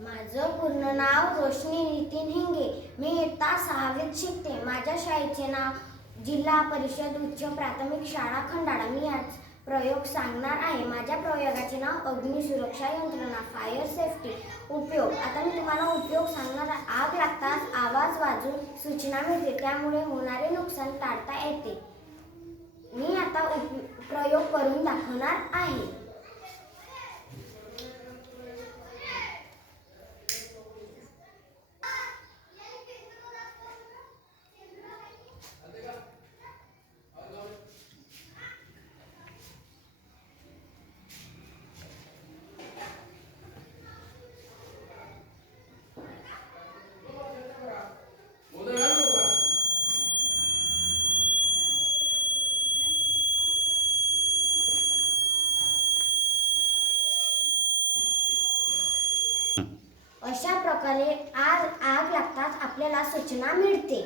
माझं पूर्ण नाव रोशनी नितीन हिंगे. मी इयत्ता 6वीत शिकते. माझ्या शाळेचे नाव जिल्हा परिषद उच्च प्राथमिक शाळा खंडाळा. मी आज प्रयोग सांगणार आहे. माझ्या प्रयोगाचे नाव अग्निसुरक्षा यंत्रणा, फायर सेफ्टी. उपयोग, आता मी तुम्हाला उपयोग सांगणार आहे. आग लागताच आवाज वाजून सूचना मिळते, त्यामुळे होणारे नुकसान टाळता येते. मी आता प्रयोग करून दाखवणार आहे. अशा प्रकारे आग लागताच आपल्याला सूचना मिळते.